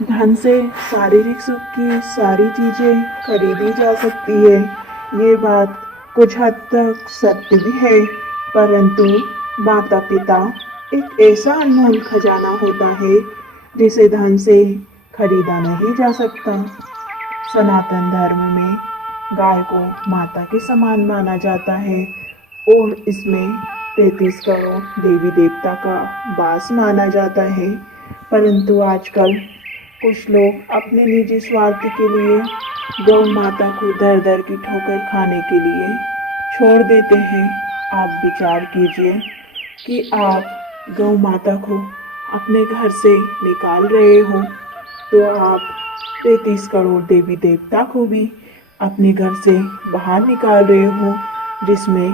धन से शारीरिक सुख की सारी चीजें खरीदी जा सकती है। ये बात कुछ हद तक सत्य भी है, परंतु माता पिता एक ऐसा अनमोल खजाना होता है जिसे धन से खरीदा नहीं जा सकता। सनातन धर्म में गाय को माता के समान माना जाता है और इसमें 33 करोड़ देवी देवता का वास माना जाता है। परंतु आजकल कुछ लोग अपने निजी स्वार्थ के लिए गौ माता को दर दर की ठोकर खाने के लिए छोड़ देते हैं। आप विचार कीजिए कि आप गौ माता को अपने घर से निकाल रहे हो, तो आप 33 करोड़ देवी देवता को भी अपने घर से बाहर निकाल रहे हो, जिसमें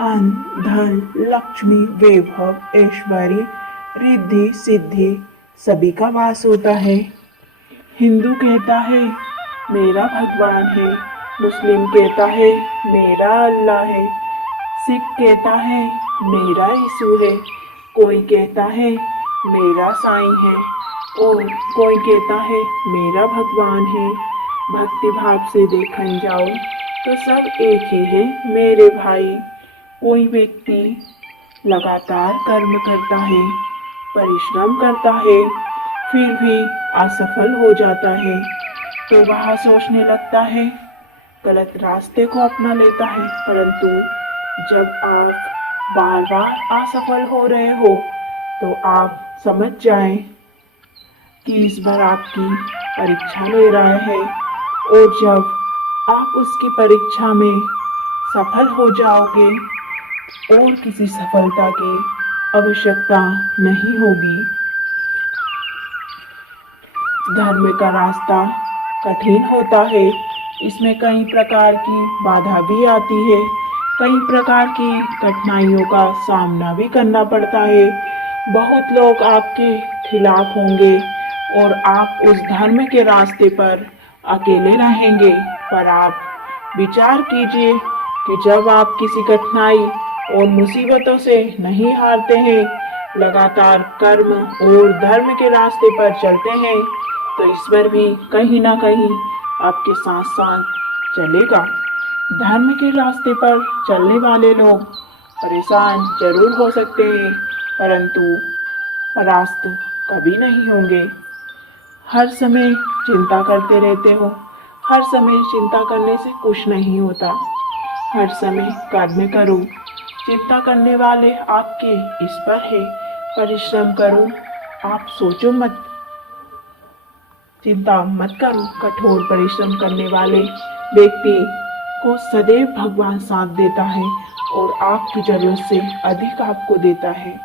अन्न धन लक्ष्मी वैभव ऐश्वर्य रिद्धि सिद्धि सभी का वास होता है। हिंदू कहता है मेरा भगवान है, मुस्लिम कहता है मेरा अल्लाह है, सिख कहता है मेरा यीशु है, कोई कहता है मेरा साईं है और कोई कहता है मेरा भगवान है। भक्ति भाव से देखन जाओ तो सब एक ही है मेरे भाई। कोई व्यक्ति लगातार कर्म करता है, परिश्रम करता है, फिर भी असफल हो जाता है, तो वह सोचने लगता है, गलत रास्ते को अपना लेता है। परंतु जब आप बार बार असफल हो रहे हो तो आप समझ जाएं कि इस बार आपकी परीक्षा ले रहा है, और जब आप उसकी परीक्षा में सफल हो जाओगे और किसी सफलता की आवश्यकता नहीं होगी। धर्म का रास्ता कठिन होता है, इसमें कई प्रकार की बाधा भी आती है, कई प्रकार की कठिनाइयों का सामना भी करना पड़ता है। बहुत लोग आपके खिलाफ होंगे और आप उस धर्म के रास्ते पर अकेले रहेंगे। पर आप विचार कीजिए कि जब आप किसी कठिनाई और मुसीबतों से नहीं हारते हैं, लगातार कर्म और धर्म के रास्ते पर चलते हैं, तो ईश्वर भी कहीं ना कहीं आपके साथ साथ चलेगा। धर्म के रास्ते पर चलने वाले लोग परेशान जरूर हो सकते हैं, परंतु परास्त कभी नहीं होंगे। हर समय चिंता करते रहते हो, हर समय चिंता करने से कुछ नहीं होता। हर समय कर्म करो, चिंता करने वाले आपके इस पर है, परिश्रम करो, आप सोचो मत, चिंता मत करो। कठोर परिश्रम करने वाले व्यक्ति को सदैव भगवान साथ देता है और आपकी जरूरत से अधिक आपको देता है।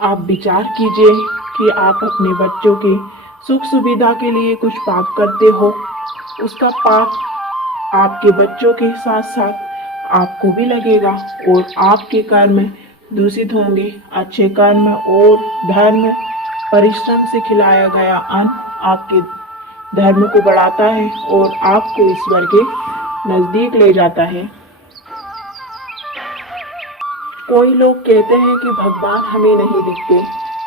आप विचार कीजिए कि आप अपने बच्चों की सुख सुविधा के लिए कुछ पाप करते हो, उसका पाप आपके बच्चों के साथ साथ आपको भी लगेगा और आपके कर्म दूषित होंगे। अच्छे कर्म और धर्म, परिश्रम से खिलाया गया अन्न आपके धर्म को बढ़ाता है और आपको ईश्वर के नजदीक ले जाता है। कोई लोग कहते हैं कि भगवान हमें नहीं दिखते,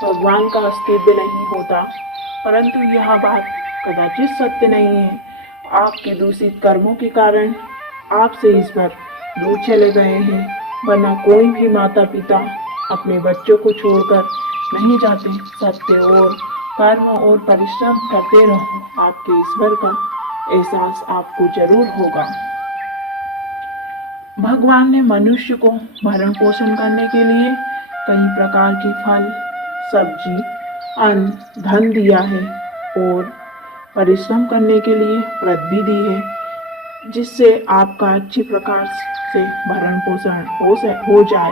भगवान का अस्तित्व नहीं होता, परंतु यह बात कदाचित सत्य नहीं है। आपके दूषित कर्मों के कारण आपसे ईश्वर दूर चले गए हैं, वरना कोई भी माता पिता अपने बच्चों को छोड़कर नहीं जाते। सत्य और कर्म और परिश्रम करते रहो, आपके ईश्वर का एहसास आपको जरूर होगा। भगवान ने मनुष्य को भरण पोषण करने के लिए कई प्रकार के फल, सब्जी, अन्न, धन दिया है और परिश्रम करने के लिए व्रत भी दी है, जिससे आपका अच्छी प्रकार से भरण पोषण हो जाए।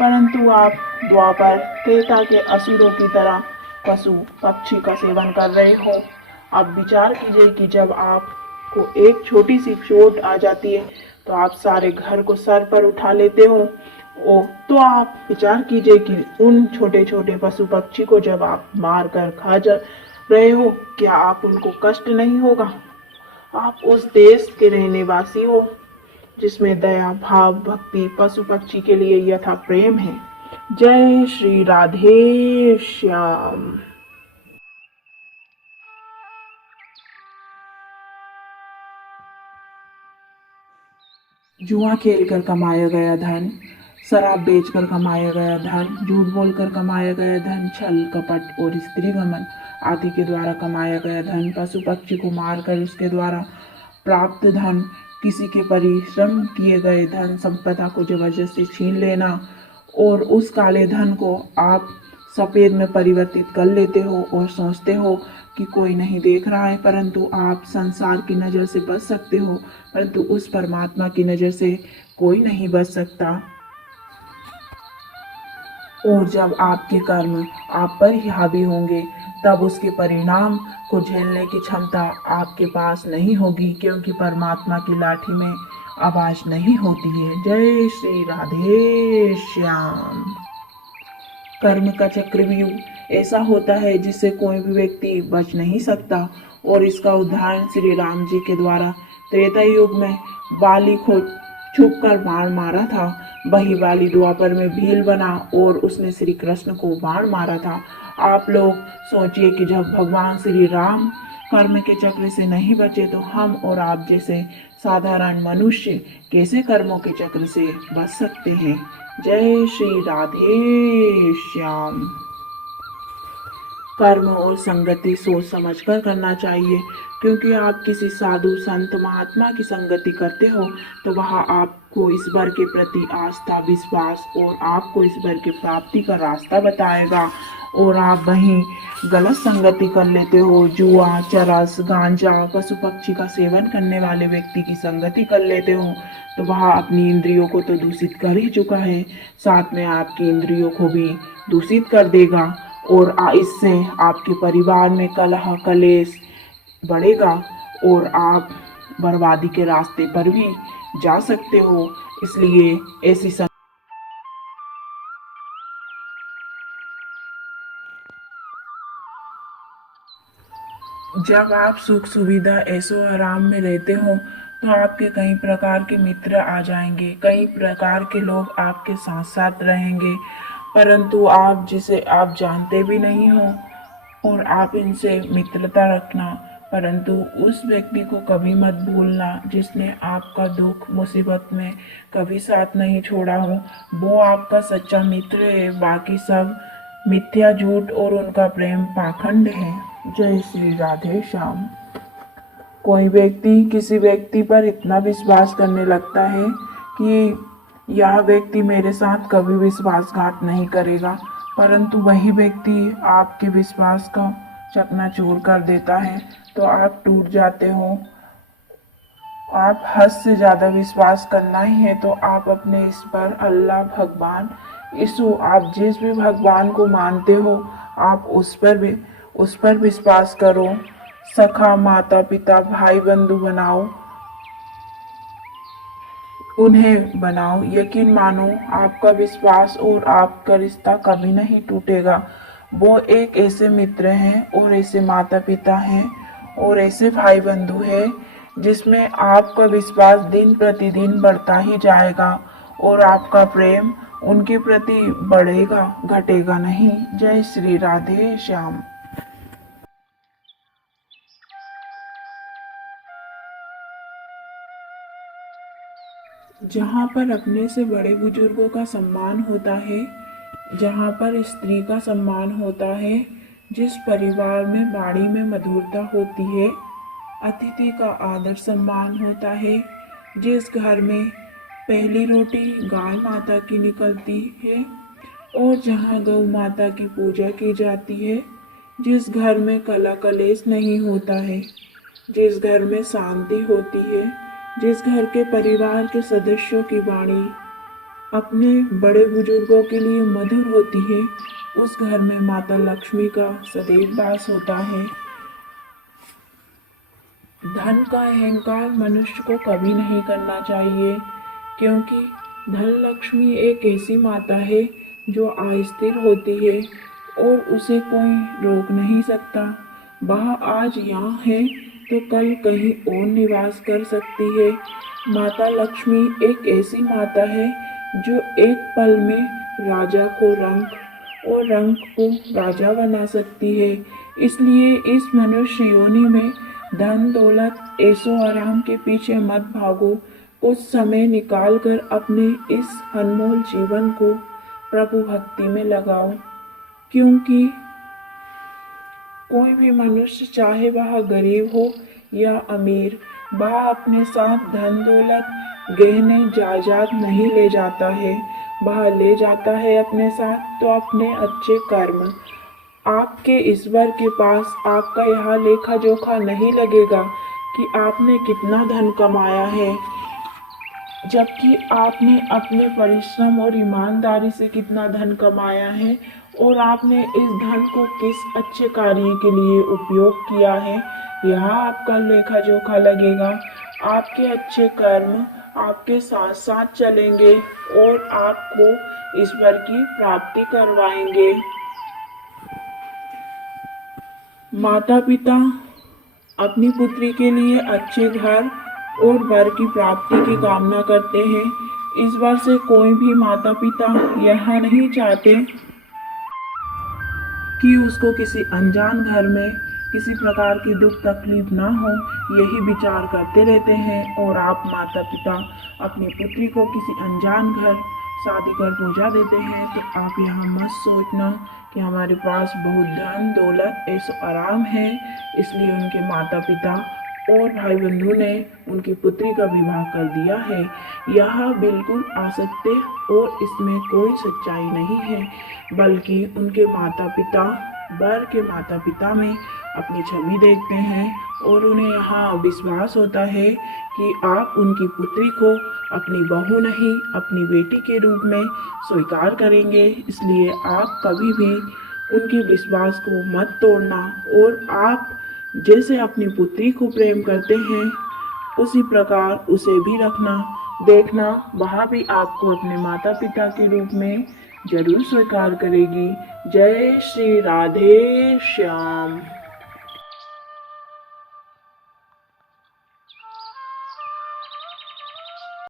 परंतु आप द्वापर त्रेता के असुरों की तरह पशु पक्षी का सेवन कर रहे हो। अब विचार कीजिए कि जब आपको एक छोटी सी चोट आ जाती है तो आप सारे घर को सर पर उठा लेते हो। तो आप विचार कीजिए कि उन छोटे छोटे पशु पक्षी को जब आप मार कर खा जा रहे हो, क्या आप उनको कष्ट नहीं होगा? आप उस देश के रहने वासी हो जिसमें दया भाव भक्ति पशु पक्षी के लिए यथा प्रेम है, जय श्री राधे श्याम। जुआ खेलकर कमाया गया धन, शराब बेचकर कमाया गया धन, झूठ बोलकर कमाया गया धन, छल कपट और स्त्री गमन आदि के द्वारा कमाया गया धन, पशु पक्षी को मारकर उसके द्वारा प्राप्त धन, किसी के परिश्रम किए गए धन संपदा को जबरदस्ती छीन लेना और उस काले धन को आप सफेद में परिवर्तित कर लेते हो और सोचते हो कि कोई नहीं देख रहा है, परंतु आप संसार की नज़र से बच सकते हो, परंतु उस परमात्मा की नज़र से कोई नहीं बच सकता। और जब आपके कर्म आप पर ही हावी होंगे तब उसके परिणाम को झेलने की क्षमता आपके पास नहीं होगी, क्योंकि परमात्मा की लाठी में आवाज नहीं होती है। जय श्री राधे श्याम। कर्म का चक्रव्यूह ऐसा होता है जिससे कोई भी व्यक्ति बच नहीं सकता, और इसका उदाहरण श्री राम जी के द्वारा त्रेता युग में बाली को छुप कर बाण मारा था, वही बाली द्वापर में भील बना और उसने श्री कृष्ण को बाण मारा था। आप लोग सोचिए कि जब भगवान श्री राम कर्म के चक्र से नहीं बचे तो हम और आप जैसे साधारण मनुष्य कैसे कर्मों के चक्र से बच सकते हैं। जय श्री राधे श्याम। कर्म और संगति सोच समझकर करना चाहिए, क्योंकि आप किसी साधु संत महात्मा की संगति करते हो तो वह आपको ईश्वर के प्रति आस्था विश्वास और आपको ईश्वर की प्राप्ति का रास्ता बताएगा, और आप वहीं गलत संगति कर लेते हो, जुआ चरस गांजा पशु पक्षी का सेवन करने वाले व्यक्ति की संगति कर लेते हो तो वह अपनी इंद्रियों को तो दूषित कर ही चुका है, साथ में आपकी इंद्रियों को भी दूषित कर देगा, और इससे आपके परिवार में कलह कलेश बढ़ेगा और आप बर्बादी के रास्ते पर भी जा सकते हो। इसलिए ऐसी जब आप सुख सुविधा ऐशो आराम में रहते हो तो आपके कई प्रकार के मित्र आ जाएंगे, कई प्रकार के लोग आपके साथ साथ रहेंगे, परंतु आप जिसे आप जानते भी नहीं हो और आप इनसे मित्रता रखना, परंतु उस व्यक्ति को कभी मत भूलना जिसने आपका दुख मुसीबत में कभी साथ नहीं छोड़ा हो, वो आपका सच्चा मित्र है, बाकी सब मिथ्या झूठ और उनका प्रेम पाखंड है। जय श्री राधे श्याम। कोई व्यक्ति किसी व्यक्ति पर इतना विश्वास करने लगता है कि यह व्यक्ति मेरे साथ कभी विश्वासघात नहीं करेगा, परंतु वही व्यक्ति आपके विश्वास का चकनाचूर कर देता है तो आप टूट जाते हो। आप हद से ज़्यादा विश्वास करना ही है तो आप अपने ईश्वर अल्लाह भगवान यीशु आप जिस भी भगवान को मानते हो आप उस पर विश्वास करो। सखा माता पिता भाई बंधु बनाओ, उन्हें बनाओ, यकीन मानो आपका विश्वास और आपका रिश्ता कभी नहीं टूटेगा। वो एक ऐसे मित्र हैं और ऐसे माता पिता हैं और ऐसे भाई बंधु हैं जिसमें आपका विश्वास दिन प्रतिदिन बढ़ता ही जाएगा और आपका प्रेम उनके प्रति बढ़ेगा घटेगा नहीं। जय श्री राधे श्याम। जहाँ पर अपने से बड़े बुजुर्गों का सम्मान होता है, जहाँ पर स्त्री का सम्मान होता है, जिस परिवार में वाणी में मधुरता होती है, अतिथि का आदर सम्मान होता है, जिस घर में पहली रोटी गाय माता की निकलती है और जहाँ गौ माता की पूजा की जाती है, जिस घर में कलह कलेश नहीं होता है, जिस घर में शांति होती है, जिस घर के परिवार के सदस्यों की वाणी अपने बड़े बुजुर्गों के लिए मधुर होती है, उस घर में माता लक्ष्मी का सदैव वास होता है। धन का अहंकार मनुष्य को कभी नहीं करना चाहिए, क्योंकि धन लक्ष्मी एक ऐसी माता है जो अस्थिर होती है और उसे कोई रोक नहीं सकता। वह आज यहाँ है तो कल कहीं और निवास कर सकती है। माता लक्ष्मी एक ऐसी माता है जो एक पल में राजा को रंक और रंक को राजा बना सकती है। इसलिए इस मनुष्य योनि में धन दौलत ऐशो आराम के पीछे मत भागो। कुछ समय निकाल कर अपने इस अनमोल जीवन को प्रभु भक्ति में लगाओ, क्योंकि कोई भी मनुष्य चाहे वह गरीब हो या अमीर, वह अपने साथ धन दौलत गहने जायदाद नहीं ले जाता है। वह ले जाता है अपने साथ तो अपने अच्छे कर्म। आपके ईश्वर के पास आपका यह लेखा जोखा नहीं लगेगा कि आपने कितना धन कमाया है, जबकि आपने अपने परिश्रम और ईमानदारी से कितना धन कमाया है और आपने इस धन को किस अच्छे कार्य के लिए उपयोग किया है, यह आपका लेखा जोखा लगेगा। आपके अच्छे कर्म आपके साथ साथ चलेंगे और आपको ईश्वर की प्राप्ति करवाएंगे। माता पिता अपनी पुत्री के लिए अच्छे घर और वर की प्राप्ति की कामना करते हैं। ईश्वर से कोई भी माता पिता यह नहीं चाहते कि उसको किसी अनजान घर में किसी प्रकार की दुख तकलीफ ना हो, यही विचार करते रहते हैं। और आप माता पिता अपनी पुत्री को किसी अनजान घर शादी कर पहुंचा देते हैं, तो आप यहाँ मत सोचना कि हमारे पास बहुत धन दौलत ऐसो आराम है, इसलिए उनके माता पिता और भाई बंधु ने उनकी पुत्री का विवाह कर दिया है। यह बिल्कुल असत्य और इसमें कोई सच्चाई नहीं है, बल्कि उनके माता पिता वर के माता पिता में अपनी छवि देखते हैं और उन्हें यह विश्वास होता है कि आप उनकी पुत्री को अपनी बहू नहीं अपनी बेटी के रूप में स्वीकार करेंगे। इसलिए आप कभी भी उनके विश्वास को मत तोड़ना और आप जैसे अपनी पुत्री को प्रेम करते हैं उसी प्रकार उसे भी रखना। देखना वह भी आपको अपने माता पिता के रूप में जरूर स्वीकार करेगी। जय श्री राधे श्याम।